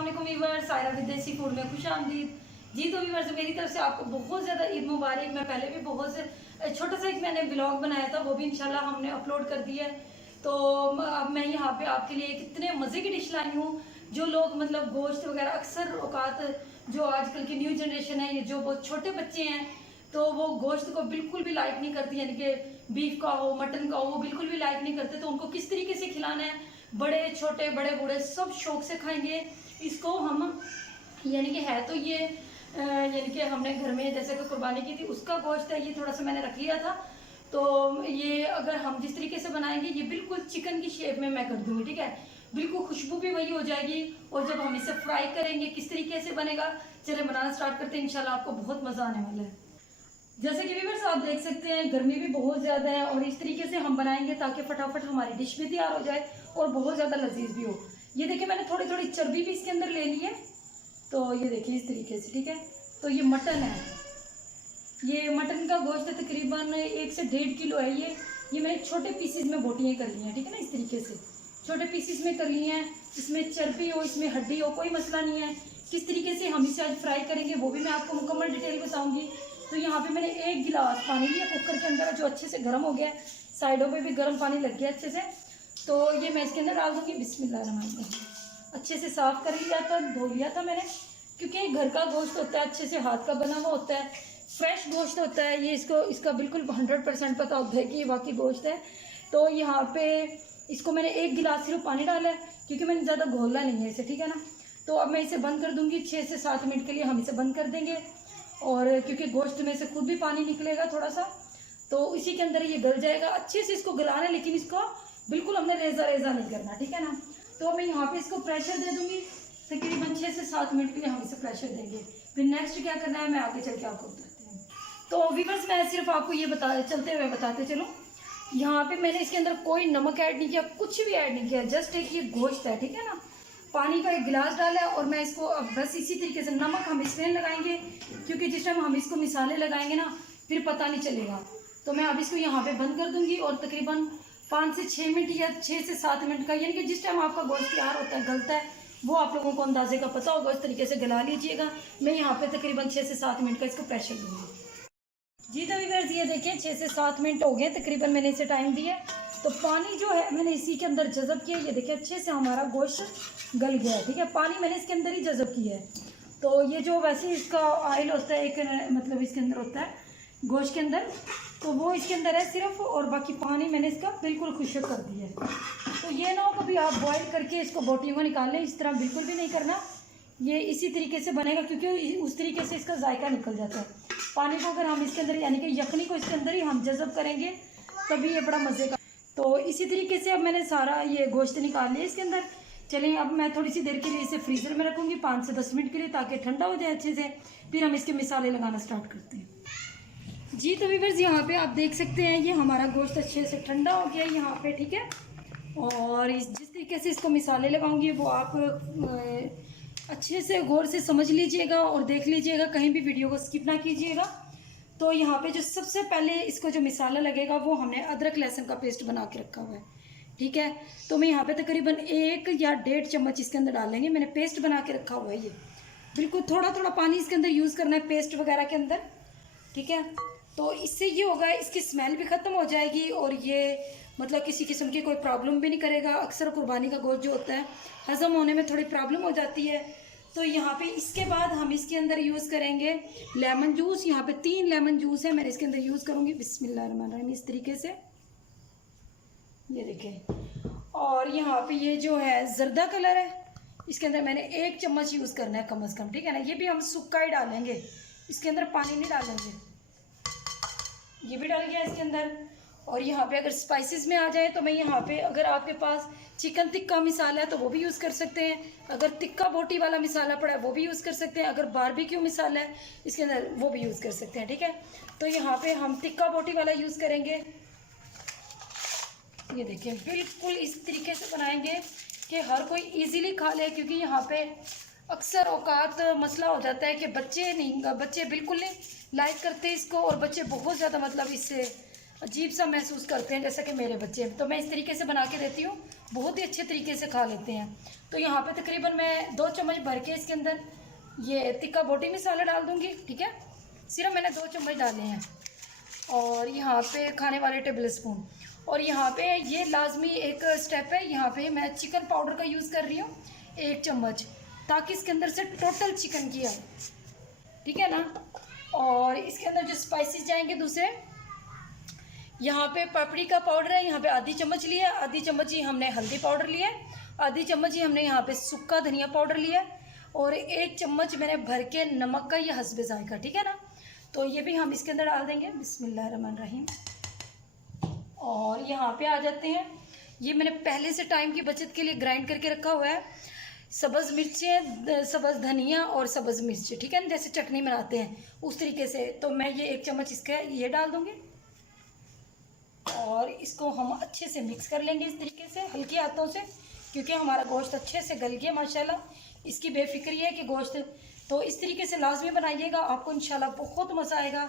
अस्सलाम वालेकुम वीवर्स, सायरा विदेशी फूड में खुश आमदीद। जी तो वीवर्स, मेरी तरफ से आपको बहुत ज़्यादा ईद मुबारक। मैं पहले भी बहुत से छोटा सा एक मैंने ब्लॉग बनाया था, वो भी इंशाल्लाह हमने अपलोड कर दिया है। तो अब मैं यहाँ पे आपके लिए कितने मज़े की डिश लाई हूँ। जो लोग मतलब गोश्त वगैरह अक्सर औकात, जो आजकल की न्यू जनरेशन है, ये जो बहुत छोटे बच्चे हैं, तो वो गोश्त को बिल्कुल भी लाइक नहीं करती, यानी कि बीफ का हो मटन का हो, वो बिल्कुल भी लाइक नहीं करते। तो उनको किस तरीके से खिलाना है, बड़े छोटे बड़े बूढ़े सब शौक से खाएंगे इसको हम। यानी कि है तो ये यानी कि हमने घर में जैसे कि कुर्बानी की थी उसका गोश्त है, ये थोड़ा सा मैंने रख लिया था। तो ये अगर हम जिस तरीके से बनाएंगे, ये बिल्कुल चिकन की शेप में मैं कर दूंगी, ठीक है। बिल्कुल खुशबू भी वही हो जाएगी। और जब हम इसे फ्राई करेंगे किस तरीके से बनेगा, चले बनाना स्टार्ट करते हैं। इंशाल्लाह आपको बहुत मजा आने वाला है। जैसे कि व्यूअर्स आप देख सकते हैं, गर्मी भी बहुत ज़्यादा है और इस तरीके से हम बनाएंगे ताकि फटाफट हमारी डिश भी तैयार हो जाए और बहुत ज़्यादा लजीज भी हो। ये देखिए, मैंने थोड़ी थोड़ी चर्बी भी इसके अंदर ले ली है। तो ये देखिए इस तरीके से, ठीक है। तो ये मटन है, ये मटन का गोश्त है, तकरीबन 1 से 1.5 किलो है। ये मैंने छोटे पीसीज में बोटियाँ कर ली हैं, ठीक है ना। इस तरीके से छोटे पीसीज में कर ली हैं। इसमें चर्बी हो, इसमें हड्डी हो, कोई मसला नहीं है। किस तरीके से हम इसे आज फ्राई करेंगे वो भी मैं आपको मुकम्मल डिटेल बताऊँगी। तो यहाँ पे मैंने 1 गिलास पानी लिया कुकर के अंदर, जो अच्छे से गर्म हो गया है। साइडों पे भी गर्म पानी लग गया अच्छे से। तो ये मैं इसके अंदर डाल दूँगी। बिस्मिल्लाहिर्रहमानिर्रहीम। अच्छे से साफ़ कर लिया था, धो लिया था मैंने, क्योंकि घर का गोश्त होता है, अच्छे से हाथ का बना हुआ होता है, फ्रेश गोश्त होता है। ये इसका बिल्कुल 100% पता होता है कि ये वाकई गोश्त है। तो यहाँ पे इसको मैंने 1 गिलास सिर्फ पानी डाला है, क्योंकि मैंने ज़्यादा घोलना नहीं है इसे, ठीक है ना। तो अब मैं इसे बंद कर दूँगी। 6 से 7 मिनट के लिए हम इसे बंद कर देंगे। और क्योंकि गोश्त में से खुद भी पानी निकलेगा थोड़ा सा, तो इसी के अंदर ये गल जाएगा। अच्छे से इसको गलाना है, लेकिन इसको बिल्कुल हमने रेजा रेजा नहीं करना, ठीक है ना। तो मैं यहाँ पे इसको प्रेशर दे दूँगी। तकरीबन 6 से 7 मिनट के लिए हम इसे प्रेशर देंगे। फिर नेक्स्ट क्या करना है मैं आगे चल के आपको बताती हूँ। तो व्यूअर्स, मैं सिर्फ आपको ये चलते हुए बताते चलूँ। यहाँ पे मैंने इसके अंदर कोई नमक ऐड नहीं किया, कुछ भी ऐड नहीं किया। जस्ट एक ये गोश्त है, ठीक है ना। पानी का 1 गिलास डाला है और मैं इसको अब बस इसी तरीके से, नमक हम इसमें लगाएंगे क्योंकि जिस टाइम हम इसको मिसाले लगाएंगे ना, फिर पता नहीं चलेगा। तो मैं अब इसको यहाँ पे बंद कर दूँगी और तकरीबन 5 से 6 मिनट या 6 से 7 मिनट का, यानी कि जिस टाइम आपका गोश्त तैयार होता है, गलता है, वो आप लोगों को अंदाजे का पता होगा। इस तरीके से गला लीजिएगा। मैं यहाँ पे तकरीबन 6 से 7 मिनट का इसको प्रेशर दूँगी। जी तो व्यूअर्स, ये देखें 6 से 7 मिनट हो गए तकरीबन, मैंने इसे टाइम दिया। तो पानी जो है मैंने इसी के अंदर जज़ब किया। ये देखिए अच्छे से हमारा गोश्त गल गया है, ठीक है। पानी मैंने इसके अंदर ही जज़ब किया है। तो ये जो वैसे इसका ऑयल होता है, एक मतलब इसके अंदर होता है गोश्त के अंदर, तो वो इसके अंदर है सिर्फ, और बाकी पानी मैंने इसका बिल्कुल खुश्क कर दिया है। तो ये ना हो कभी आप बॉयल करके इसको बोटियों को निकाल लें, इस तरह बिल्कुल भी नहीं करना। ये इसी तरीके से बनेगा, क्योंकि उस तरीके से इसका जायका निकल जाता है। पानी को अगर हम इसके अंदर, यानी कि यखनी को इसके अंदर ही हम जज़ब करेंगे, तभी ये बड़ा मज़े का। तो इसी तरीके से अब मैंने सारा ये गोश्त निकाल लिया इसके अंदर। चलिए अब मैं थोड़ी सी देर के लिए इसे फ्रीज़र में रखूँगी, 5 से 10 मिनट के लिए, ताकि ठंडा हो जाए अच्छे से। फिर हम इसके मिसाले लगाना स्टार्ट करते हैं। जी तो व्यूअर्स, यहाँ पे आप देख सकते हैं ये हमारा गोश्त अच्छे से ठंडा हो गया है यहाँ पे, ठीक है। और जिस तरीके से इसको मिसाले लगाऊंगी वो आप अच्छे से गौर से समझ लीजिएगा और देख लीजिएगा, कहीं भी वीडियो को स्किप ना कीजिएगा। तो यहाँ पे जो सबसे पहले इसको जो मिसाला लगेगा, वो हमने अदरक लहसुन का पेस्ट बना के रखा हुआ है, ठीक है। तो मैं यहाँ पे तकरीबन 1 या 1.5 चम्मच इसके अंदर डालेंगे। मैंने पेस्ट बना के रखा हुआ है। ये बिल्कुल थोड़ा थोड़ा पानी इसके अंदर यूज़ करना है पेस्ट वगैरह के अंदर, ठीक है। तो इससे ये होगा, इसकी स्मेल भी ख़त्म हो जाएगी और ये मतलब किसी किस्म की कोई प्रॉब्लम भी नहीं करेगा। अक्सर कुर्बानी का गोश्त जो होता है, हज़म होने में थोड़ी प्रॉब्लम हो जाती है। तो यहाँ पे इसके बाद हम इसके अंदर यूज़ करेंगे लेमन जूस। यहाँ पे 3 लेमन जूस है, मैं इसके अंदर यूज़ करूँगी। बिस्मिल्लाहिर्रहमानिर्रहीम, इस तरीके से ये देखें। और यहाँ पे ये जो है जर्दा कलर है, इसके अंदर मैंने 1 चम्मच यूज़ करना है कम अज़ कम, ठीक है ना। ये भी हम सूखा ही डालेंगे, इसके अंदर पानी नहीं डालेंगे। ये भी डाल गया इसके अंदर। और यहाँ पे अगर स्पाइसेस में आ जाए तो मैं यहाँ पे, अगर आपके पास चिकन टिक्का मिसाला है तो वो भी यूज़ कर सकते हैं। अगर टिक्का बोटी वाला मिसाला पड़ा है वो भी यूज़ कर सकते हैं। अगर बारबेक्यू मिसाला है इसके अंदर वो भी यूज़ कर सकते हैं, ठीक है। तो यहाँ पे हम टिक्का बोटी वाला यूज़ करेंगे। ये देखिए बिल्कुल इस तरीके से बनाएंगे कि हर कोई ईजीली खा ले, क्योंकि यहाँ पे अक्सर औकात मसला हो जाता है कि बच्चे बिल्कुल नहीं लाइक करते इसको, और बच्चे बहुत ज़्यादा मतलब इससे अजीब सा महसूस करते हैं, जैसा कि मेरे बच्चे। तो मैं इस तरीके से बना के देती हूँ, बहुत ही अच्छे तरीके से खा लेते हैं। तो यहाँ पे तकरीबन मैं 2 चम्मच भर के इसके अंदर ये तिक्का बोटी मसाला डाल दूँगी, ठीक है। सिर्फ मैंने 2 चम्मच डाले हैं। और यहाँ पे खाने वाले टेबल स्पून। और यहाँ पे ये लाजमी एक स्टेप है, यहाँ पे मैं चिकन पाउडर का यूज़ कर रही हूँ 1 चम्मच, ताकि इसके अंदर से टोटल चिकन की आए, ठीक है ना। और इसके अंदर जो स्पाइसेस जाएंगे दूसरे, यहाँ पे पापड़ी का पाउडर है, यहाँ पे आधी चम्मच लिया, आधी चम्मच ही हमने हल्दी पाउडर लिया, आधी चम्मच ही हमने यहाँ पे सूखा धनिया पाउडर लिया, और 1 चम्मच मैंने भर के नमक का, ये हस्बे जायका, ठीक है ना। तो ये भी हम इसके अंदर डाल देंगे, बिस्मिल्लाहिर्रहमानिर्रहीम। और यहाँ पे आ जाते हैं, ये मैंने पहले से टाइम की बचत के लिए ग्राइंड करके रखा हुआ है सब्ज़ मिर्चें, सब्ज़ धनिया और सब्ज़ मिर्च, ठीक है ना, जैसे चटनी बनाते हैं उस तरीके से। तो मैं ये 1 चम्मच इसका ये डाल दूँगी और इसको हम अच्छे से मिक्स कर लेंगे इस तरीके से हल्के हाथों से, क्योंकि हमारा गोश्त अच्छे से गल गया माशाल्लाह। इसकी बेफिक्री है कि गोश्त, तो इस तरीके से लाजमी बनाइएगा, आपको इंशाल्लाह बहुत मज़ा आएगा।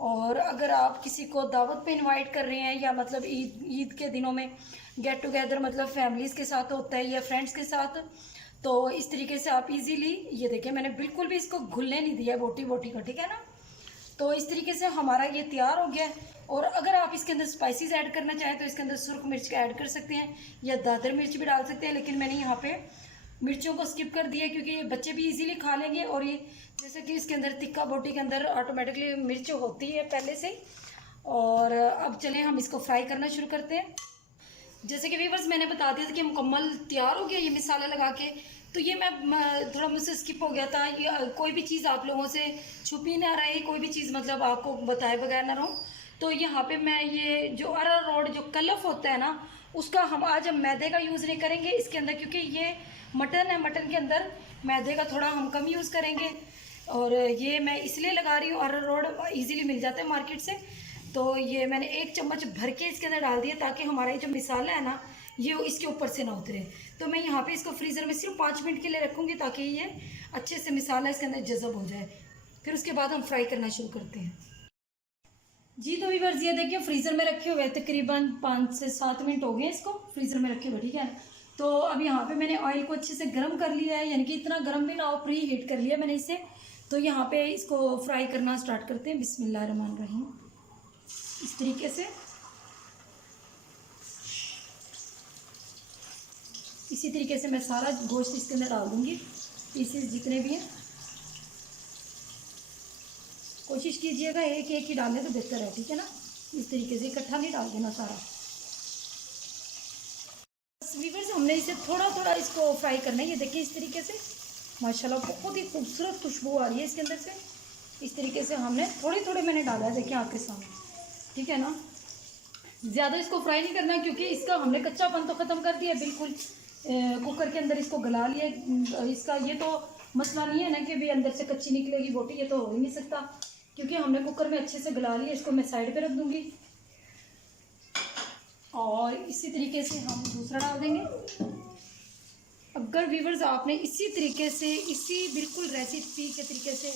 और अगर आप किसी को दावत पे इनवाइट कर रहे हैं, या मतलब ईद के दिनों में गेट टुगेदर मतलब फैमिलीज़ के साथ होता है या फ्रेंड्स के साथ, तो इस तरीके से आप इजीली, ये देखिए मैंने बिल्कुल भी इसको घुलने नहीं दिया बोटी बोटी का, ठीक है ना। तो इस तरीके से हमारा ये तैयार हो गया है। और अगर आप इसके अंदर स्पाइसेस ऐड करना चाहें तो इसके अंदर सुर्ख मिर्च का ऐड कर सकते हैं, या दादर मिर्च भी डाल सकते हैं, लेकिन मैंने यहाँ पे मिर्चों को स्किप कर दिया क्योंकि ये बच्चे भी इजीली खा लेंगे। और ये जैसे कि इसके अंदर तिक्का बोटी के अंदर ऑटोमेटिकली मिर्च होती है पहले से। और अब चलें हम इसको फ्राई करना शुरू करते हैं। जैसे कि व्यूअर्स मैंने बता दिया था कि मुकम्मल तैयार हो गया ये मसाला लगा के, तो ये मैं थोड़ा मुझसे स्किप हो गया था, ये कोई भी चीज़ आप लोगों से छुपी ना रहे, कोई भी चीज़ मतलब आपको बताए बगैर ना रहूँ। तो यहाँ पे मैं ये जो अरारोट जो कलफ होता है ना, उसका आज हम मैदे का यूज़ नहीं करेंगे इसके अंदर, क्योंकि ये मटन है, मटन के अंदर मैदे का थोड़ा हम कम यूज़ करेंगे। और ये मैं इसलिए लगा रही हूँ, अरारोट ईज़िली मिल जाता है मार्केट से। तो ये मैंने 1 चम्मच भर के इसके अंदर डाल दिया, ताकि हमारा ये जो मसाला है ना ये इसके ऊपर से ना उतरे। तो मैं यहाँ पे इसको फ्रीज़र में सिर्फ 5 मिनट के लिए रखूँगी, ताकि ये अच्छे से मसाला इसके अंदर जज़ब हो जाए। फिर उसके बाद हम फ्राई करना शुरू करते हैं। जी तो व्यूअर्स ये देखिए फ्रीज़र में रखे हुए तकरीबन 5 से 7 मिनट हो गए इसको फ्रीज़र में रखे हुए, ठीक है। तो अब यहाँ पे मैंने ऑयल को अच्छे से गर्म कर लिया है, यानी कि इतना गर्म भी ना हो, प्री हीट कर लिया मैंने इसे। तो यहाँ पे इसको फ्राई करना स्टार्ट करते हैं, बिस्मिल्लाहिर्रहमानिर्रहीम। इस तरीके से इसी तरीके से मैं सारा गोश्त इसके अंदर डाल दूँगी, पीसेस जितने भी हैं। कोशिश कीजिएगा एक एक ही डालने तो बेहतर है, ठीक है ना। इस तरीके से इकट्ठा नहीं डाल देना सारा। व्यूअर्स हमने इसे थोड़ा थोड़ा इसको फ्राई करना है, ये देखिए इस तरीके से माशाल्लाह बहुत ही खूबसूरत खुशबू आ रही है इसके अंदर से। इस तरीके से हमने थोड़े थोड़े मैंने डाला है, देखिए आपके सामने, ठीक है ना। ज़्यादा इसको फ्राई नहीं करना, क्योंकि इसका हमने कच्चापन तो ख़त्म कर दिया बिल्कुल, कुकर के अंदर इसको गला लिया। इसका ये तो मसला नहीं है ना कि भी अंदर से कच्ची निकलेगी बोटी, ये तो हो ही नहीं सकता, क्योंकि हमने कुकर में अच्छे से गला लिया। इसको मैं साइड पे रख दूँगी और इसी तरीके से हम दूसरा डाल देंगे। अगर व्यूअर्स आपने इसी तरीके से, इसी बिल्कुल रेसिपी के तरीके से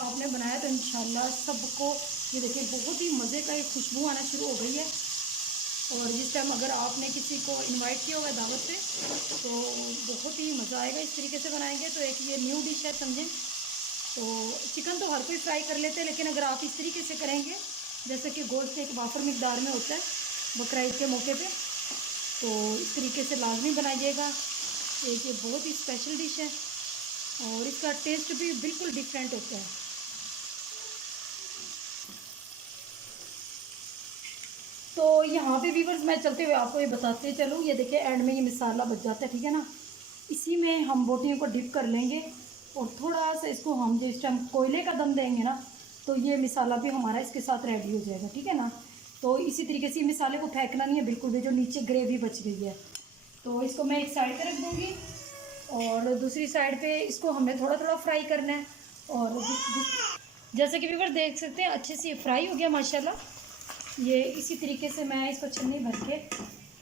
आपने बनाया तो इंशाल्लाह सबको, ये देखिए बहुत ही मज़े का एक खुशबू आना शुरू हो गई है। और जिस टाइम अगर आपने किसी को इनवाइट किया होगा दावत पे, तो बहुत ही मज़ा आएगा। इस तरीके से बनाएंगे तो एक ये न्यू डिश है समझें। तो चिकन तो हर कोई फ्राई कर लेते हैं, लेकिन अगर आप इस तरीके से करेंगे, जैसे कि गोश्त एक वाफर मकदार में होता है बकरा ईद के मौके पे, तो इस तरीके से लाजमी बनाइएगा। एक ये बहुत ही स्पेशल डिश है और इसका टेस्ट भी बिल्कुल डिफरेंट होता है। तो यहाँ पे व्यूअर्स मैं चलते हुए आपको ये बताते चलूँ, ये देखिए एंड में ये मसाला बच जाता है, ठीक है ना। इसी में हम बोटियों को डिप कर लेंगे और थोड़ा सा इसको हम जिस टाइम कोयले का दम देंगे ना, तो ये मसाला भी हमारा इसके साथ रेडी हो जाएगा, ठीक है ना। तो इसी तरीके से मसाले को फेंकना नहीं है बिल्कुल भी, जो नीचे ग्रेवी बच गई है। तो इसको मैं एक साइड पे रख दूँगी और दूसरी साइड पे इसको हमें थोड़ा थोड़ा फ्राई करना है। और जैसे कि व्यूअर्स देख सकते हैं अच्छे से ये फ्राई हो गया माशाल्लाह। ये इसी तरीके से मैं इसको छन्नी भर के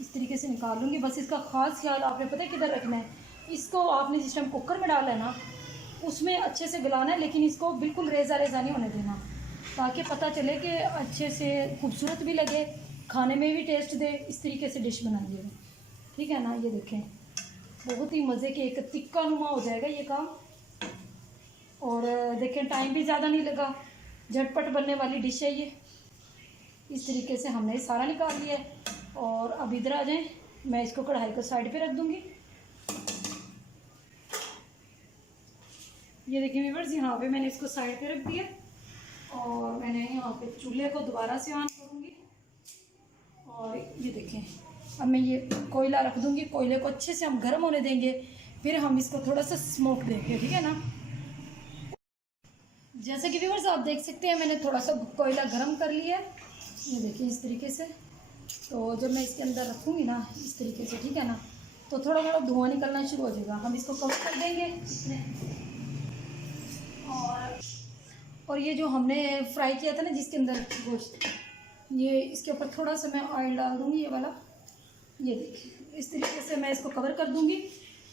इस तरीके से निकाल लूँगी। बस इसका ख़ास ख्याल आपने पता है किधर रखना है, इसको आपने जिस टाइम कुकर में डाला है ना उसमें अच्छे से गलाना है, लेकिन इसको बिल्कुल रेज़ा रेज़ा नहीं होने देना, ताकि पता चले कि अच्छे से खूबसूरत भी लगे खाने में भी टेस्ट दे, इस तरीके से डिश बनाइएगा, ठीक है ना। ये देखें बहुत ही मज़े के एक तिक्का नुमा हो जाएगा ये काम। और देखें टाइम भी ज़्यादा नहीं लगा, झटपट बनने वाली डिश है ये। इस तरीके से हमने सारा निकाल लिया है। और अब इधर आ जाएं, मैं इसको कढ़ाई को साइड पे रख दूँगी। ये देखिए व्यूअर्स, यहाँ पे मैंने इसको साइड पे रख दिया और मैंने यहाँ पे चूल्हे को दोबारा से ऑन करूँगी। और ये देखें अब मैं ये कोयला रख दूँगी, कोयले को अच्छे से हम गर्म होने देंगे, फिर हम इसको थोड़ा सा स्मोक देंगे, ठीक है ना। जैसे कि व्यूअर्स आप देख सकते हैं मैंने थोड़ा सा कोयला गर्म कर लिया है, ये देखिए इस तरीके से। तो जब मैं इसके अंदर रखूँगी ना इस तरीके से, ठीक है ना, तो थोड़ा थोड़ा धुआं निकलना शुरू हो जाएगा। हम इसको कवर कर देंगे। और ये जो हमने फ्राई किया था ना जिसके अंदर गोश्त, ये इसके ऊपर थोड़ा सा मैं ऑयल डाल दूँगी, ये वाला। ये देखिए इस तरीके से मैं इसको कवर कर दूँगी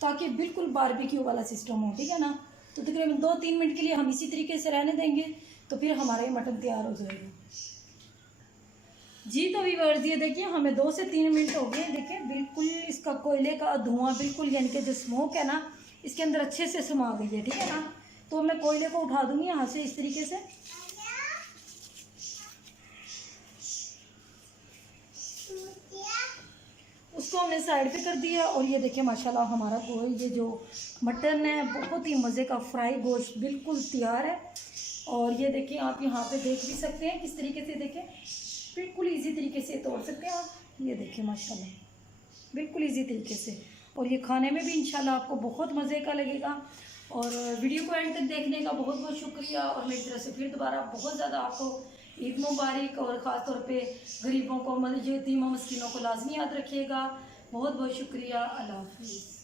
ताकि बिल्कुल बारबेक्यू वाला सिस्टम हो, ठीक है ना। तो तकरीबन 2-3 मिनट के लिए हम इसी तरीके से रहने देंगे, तो फिर हमारा ये मटन तैयार हो जाएगा जी। तो व्यूअर्स ये देखिए हमें 2 से 3 मिनट हो गए। देखिए बिल्कुल इसका कोयले का धुआं बिल्कुल, यानी कि जो स्मोक है ना इसके अंदर अच्छे से समा गई है, ठीक है ना। तो मैं कोयले को उठा दूँगी यहाँ से इस तरीके से। उसको हमने साइड पे कर दिया। और ये देखिए माशाल्लाह हमारा ये जो मटन है बहुत ही मज़े का फ्राई गोश्त बिल्कुल तैयार है। और ये देखिए आप यहाँ पे देख भी सकते हैं किस तरीके से, देखें बिल्कुल इजी तरीके से तोड़ सकते हैं आप। ये देखिए माशाल्लाह बिल्कुल इजी तरीके से। और ये खाने में भी इंशाल्लाह आपको बहुत मज़े का लगेगा। और वीडियो को एंड तक देखने का बहुत बहुत शुक्रिया। और मेरी तरफ से फिर दोबारा बहुत ज़्यादा आपको ईद मुबारक। और ख़ास तौर पे गरीबों को, यतीमों, मस्कीनों को लाजमी याद रखिएगा। बहुत बहुत शुक्रिया। अल्लाह हाफिज़।